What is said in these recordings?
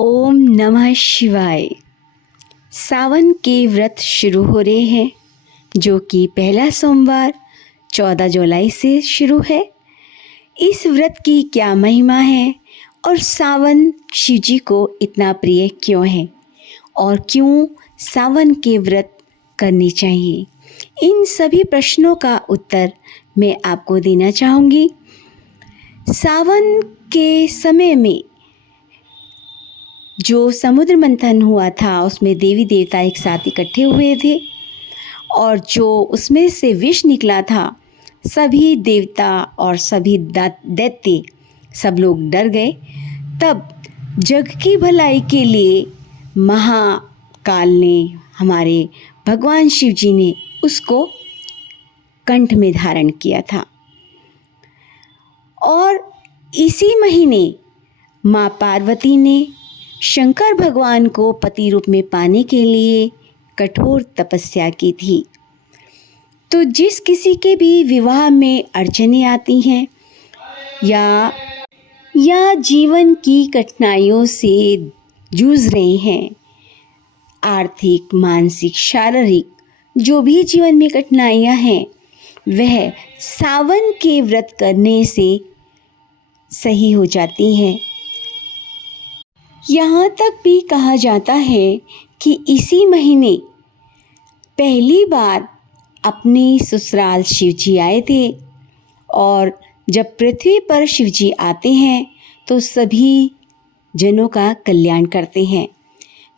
ओम नमः शिवाय। सावन के व्रत शुरू हो रहे हैं, जो कि पहला सोमवार 14 जुलाई से शुरू है। इस व्रत की क्या महिमा है और सावन शिव जी को इतना प्रिय क्यों है और क्यों सावन के व्रत करने चाहिए, इन सभी प्रश्नों का उत्तर मैं आपको देना चाहूँगी। सावन के समय में जो समुद्र मंथन हुआ था, उसमें देवी देवता एक साथ इकट्ठे हुए थे और जो उसमें से विष निकला था, सभी देवता और सभी दैत्य सब लोग डर गए। तब जग की भलाई के लिए महाकाल ने, हमारे भगवान शिव जी ने उसको कंठ में धारण किया था। और इसी महीने माँ पार्वती ने शंकर भगवान को पति रूप में पाने के लिए कठोर तपस्या की थी। तो जिस किसी के भी विवाह में अड़चने आती हैं या जीवन की कठिनाइयों से जूझ रहे हैं, आर्थिक, मानसिक, शारीरिक जो भी जीवन में कठिनाइयां हैं, वह सावन के व्रत करने से सही हो जाती हैं। यहाँ तक भी कहा जाता है कि इसी महीने पहली बार अपने ससुराल शिव जी आए थे और जब पृथ्वी पर शिव जी आते हैं तो सभी जनों का कल्याण करते हैं।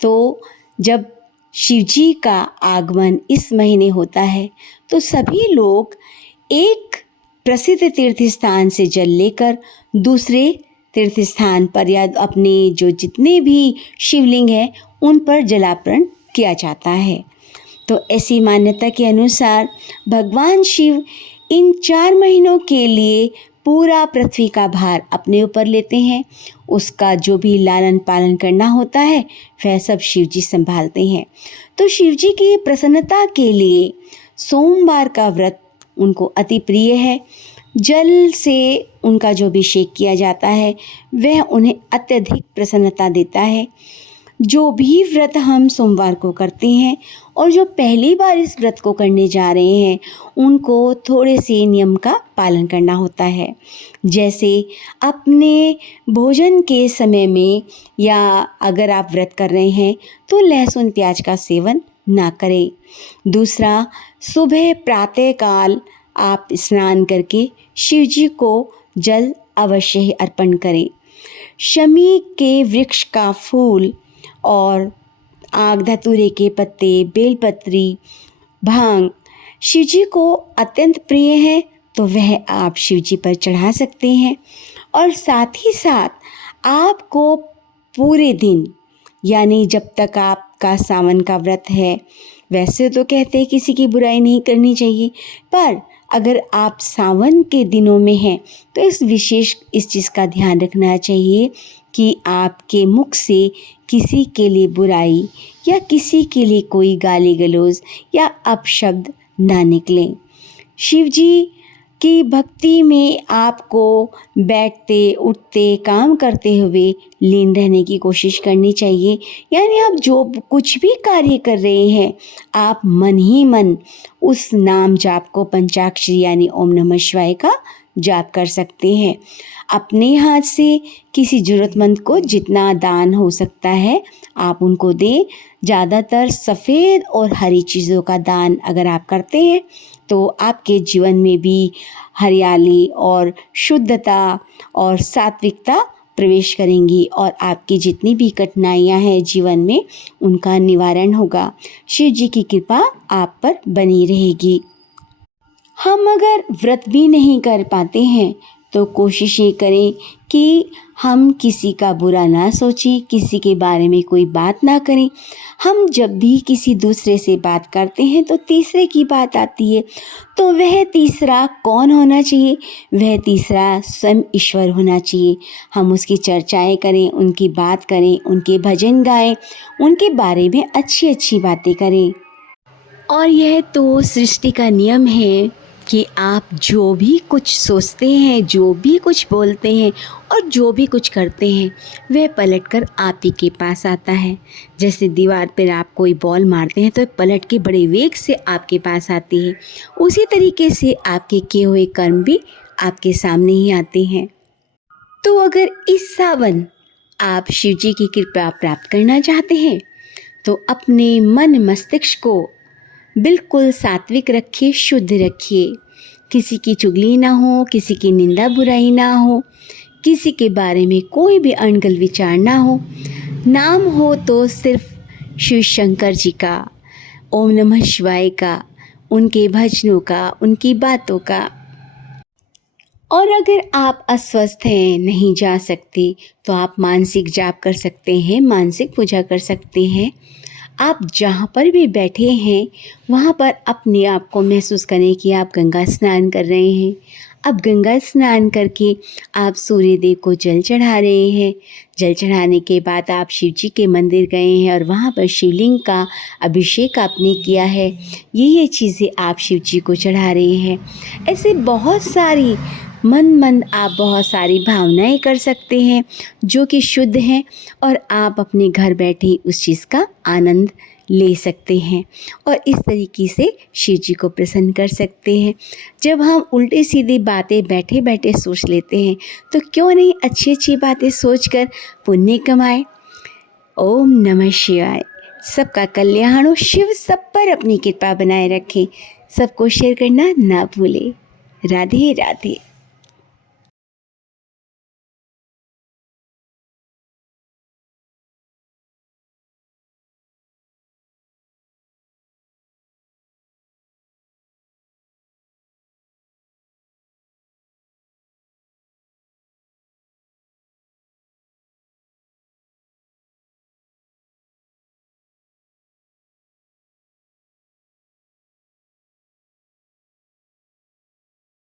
तो जब शिव जी का आगमन इस महीने होता है तो सभी लोग एक प्रसिद्ध तीर्थ स्थान से जल लेकर दूसरे तीर्थ स्थान पर या अपने जो जितने भी शिवलिंग हैं उन पर जलार्पण किया जाता है। तो ऐसी मान्यता के अनुसार भगवान शिव इन 4 महीनों के लिए पूरा पृथ्वी का भार अपने ऊपर लेते हैं। उसका जो भी लालन पालन करना होता है वह सब शिव जी संभालते हैं। तो शिव जी की प्रसन्नता के लिए सोमवार का व्रत उनको अति प्रिय है। जल से उनका जो अभिषेक किया जाता है वह उन्हें अत्यधिक प्रसन्नता देता है। जो भी व्रत हम सोमवार को करते हैं और जो पहली बार इस व्रत को करने जा रहे हैं, उनको थोड़े से नियम का पालन करना होता है। जैसे अपने भोजन के समय में या अगर आप व्रत कर रहे हैं तो लहसुन प्याज का सेवन ना करें। दूसरा, सुबह प्रातःकाल आप स्नान करके शिव जी को जल अवश्य ही अर्पण करें। शमी के वृक्ष का फूल और आग धतूरे के पत्ते, बेलपत्री, भांग शिव जी को अत्यंत प्रिय है, तो वह आप शिव जी पर चढ़ा सकते हैं। और साथ ही साथ आपको पूरे दिन, यानी जब तक आपका सावन का व्रत है, वैसे तो कहते हैं किसी की बुराई नहीं करनी चाहिए, पर अगर आप सावन के दिनों में हैं तो इस चीज़ का ध्यान रखना चाहिए कि आपके मुख से किसी के लिए बुराई या किसी के लिए कोई गाली गलौज या अपशब्द ना निकलें। शिव जी की भक्ति में आपको बैठते उठते काम करते हुए लीन रहने की कोशिश करनी चाहिए। यानी आप जो कुछ भी कार्य कर रहे हैं, आप मन ही मन उस नाम जाप को, पंचाक्षरी यानी ओम नमः शिवाय का जाप कर सकते हैं। अपने हाथ से किसी ज़रूरतमंद को जितना दान हो सकता है आप उनको दें। ज़्यादातर सफ़ेद और हरी चीज़ों का दान अगर आप करते हैं तो आपके जीवन में भी हरियाली और शुद्धता और सात्विकता प्रवेश करेंगी और आपकी जितनी भी कठिनाइयां हैं जीवन में, उनका निवारण होगा। शिव जी की कृपा आप पर बनी रहेगी। हम अगर व्रत भी नहीं कर पाते हैं तो कोशिश ये करें कि हम किसी का बुरा ना सोचें, किसी के बारे में कोई बात ना करें। हम जब भी किसी दूसरे से बात करते हैं तो तीसरे की बात आती है, तो वह तीसरा कौन होना चाहिए? वह तीसरा स्वयं ईश्वर होना चाहिए। हम उसकी चर्चाएं करें, उनकी बात करें, उनके भजन गाएं, उनके बारे में अच्छी अच्छी बातें करें। और यह तो सृष्टि का नियम है। कि आप जो भी कुछ सोचते हैं, जो भी कुछ बोलते हैं और जो भी कुछ करते हैं वह पलटकर आप ही के पास आता है। जैसे दीवार पर आप कोई बॉल मारते हैं तो पलट के बड़े वेग से आपके पास आती है, उसी तरीके से आपके किए हुए कर्म भी आपके सामने ही आते हैं। तो अगर इस सावन आप शिव जी की कृपा प्राप्त करना चाहते हैं तो अपने मन मस्तिष्क को बिल्कुल सात्विक रखिए, शुद्ध रखिए। किसी की चुगली ना हो, किसी की निंदा बुराई ना हो, किसी के बारे में कोई भी अणगल विचार ना हो। नाम हो तो सिर्फ शिव शंकर जी का, ओम नमः शिवाय का, उनके भजनों का, उनकी बातों का। और अगर आप अस्वस्थ हैं, नहीं जा सकते, तो आप मानसिक जाप कर सकते हैं, मानसिक पूजा कर सकते हैं। आप जहाँ पर भी बैठे हैं वहाँ पर अपने आप को महसूस करें कि आप गंगा स्नान कर रहे हैं। अब गंगा स्नान करके आप सूर्य देव को जल चढ़ा रहे हैं। जल चढ़ाने के बाद आप शिव जी के मंदिर गए हैं और वहाँ पर शिवलिंग का अभिषेक आपने किया है। ये चीज़ें आप शिव जी को चढ़ा रहे हैं। ऐसे बहुत सारी मन आप बहुत सारी भावनाएं कर सकते हैं जो कि शुद्ध हैं और आप अपने घर बैठे उस चीज़ का आनंद ले सकते हैं और इस तरीके से शिव जी को प्रसन्न कर सकते हैं। जब हम उल्टी सीधी बातें बैठे बैठे सोच लेते हैं तो क्यों नहीं अच्छी अच्छी बातें सोचकर पुण्य कमाएं। ओम नमः शिवाय। सबका कल्याण हो, शिव सब पर अपनी कृपा बनाए रखें। सबको शेयर करना ना भूलें। राधे राधे।